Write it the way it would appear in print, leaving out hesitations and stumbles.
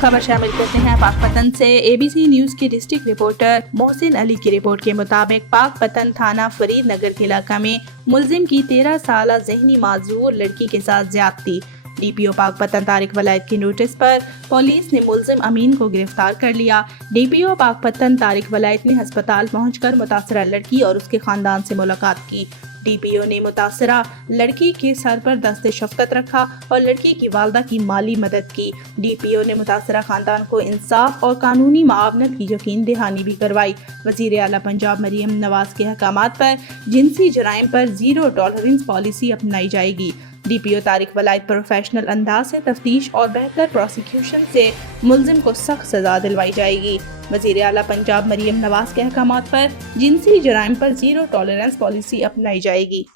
खबर शामिल करते हैं पाकपतन से। ABC न्यूज की डिस्ट्रिक्ट रिपोर्टर मोहसिन अली की रिपोर्ट के मुताबिक पाकपतन थाना फरीद नगर के इलाका में मुलजिम की 13 साल जहनी माजूर लड़की के साथ ज्यादती। DPO पाकपतन तारिक वलायत की नोटिस पर पुलिस ने मुलजिम अमीन को गिरफ्तार कर लिया। DPO पाकपतन तारिक वलायत ने अस्पताल पहुंचकर मुतासरा लड़की और उसके खानदान से मुलाकात की। DPO ने मुतासरा लड़की के सर पर दस्ते शफकत रखा और लड़की की वालदा की माली मदद की। DPO ने मुतासरा खानदान को इंसाफ और कानूनी मुआवनत की यकीन दहानी भी करवाई। वज़ीर आला पंजाब मरियम नवाज के अहकामात पर जिनसी जराइम पर ज़ीरो टॉलरेंस पॉलिसी अपनाई जाएगी। DPO तारिक वलायत प्रोफेशनल अंदाज से तफ्तीश और बेहतर प्रोसिक्यूशन से मुलजिम को सख्त सजा दिलवाई जाएगी। वज़ीर आला पंजाब मरियम नवाज के अहकामात पर जिनसी जराइम पर ज़ीरो टॉलरेंस पॉलिसी अपनाई जाएगी।